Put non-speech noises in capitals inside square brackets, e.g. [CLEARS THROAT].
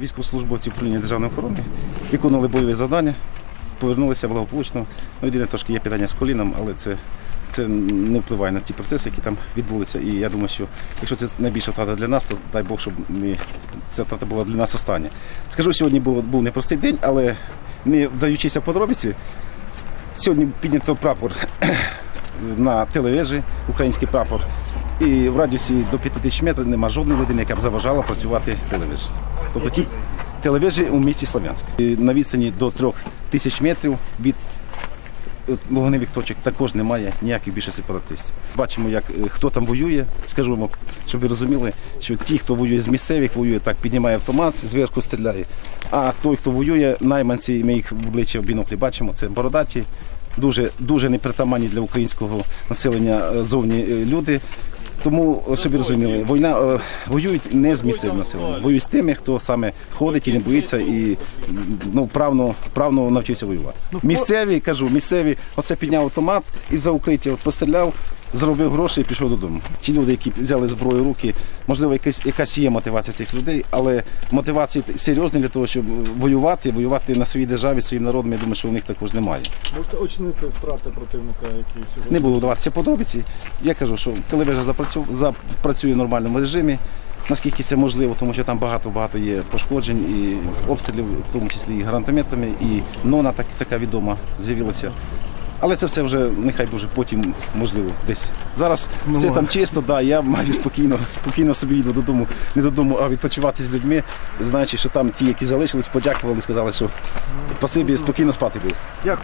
військовослужбовці управління державної охорони, виконували бойові завдання, повернулися благополучно. Ну, єдине трошки є питання з коліном, але це, це не впливає на ті процеси, які там відбулися. І я думаю, що якщо це найбільша втрата для нас, то дай Бог, щоб ми, ця втрата була для нас остання. Скажу, сьогодні був, був непростий день, але не вдаючися подробиці, сьогодні піднято прапор [CLEARS THROAT] на телевежі, український прапор. І в радіусі до 5 тисяч метрів немає жодної людини, яка б заважала працювати телевежі. Тобто ті телевежі у місті Слов'янськ. На відстані до 3 тисяч метрів від е, вогневих точок також немає ніяких більше сепаратистів. Бачимо, як е, хто там воює. Скажу вам, щоб ви розуміли, що ті, хто воює з місцевих, воює так, піднімає автомат, зверху стріляє. А той, хто воює, найманці, ми їх в обличчя в біноклі бачимо, це бородаті, дуже, дуже непритаманні для українського населення е, зовні люди. Тому, собі щоб розуміли, війна е, воюють не з місцевим населенням, воюють з тими, хто саме ходить і не боїться, і ну, правно, правно навчився воювати. Місцеві, кажу, місцеві, оце підняв автомат і за укриття, от постріляв, заробив гроші і пішов додому. Ті люди, які взяли зброю в руки, можливо, якась, якась є мотивація цих людей, але мотивації серйозні для того, щоб воювати, воювати на своїй державі, своїм народом, я думаю, що у них також немає. Можете оцінити втрати противника, які сьогодні. Не буду вдаватися подробиці. Я кажу, що телевежа запрацю... запрацює в нормальному режимі. Наскільки це можливо, тому що там багато-багато є пошкоджень і обстрілів, в тому числі і гранатометами, і нона так, така відома з'явилася. Але це все вже нехай дуже потім можливо десь. Зараз все там чисто, да, я маю спокійно, спокійно собі їду додому, не додому, а відпочивати з людьми, знаючи, що там ті, які залишились, подякували, сказали, що спасибі, спокійно спати будуть. Як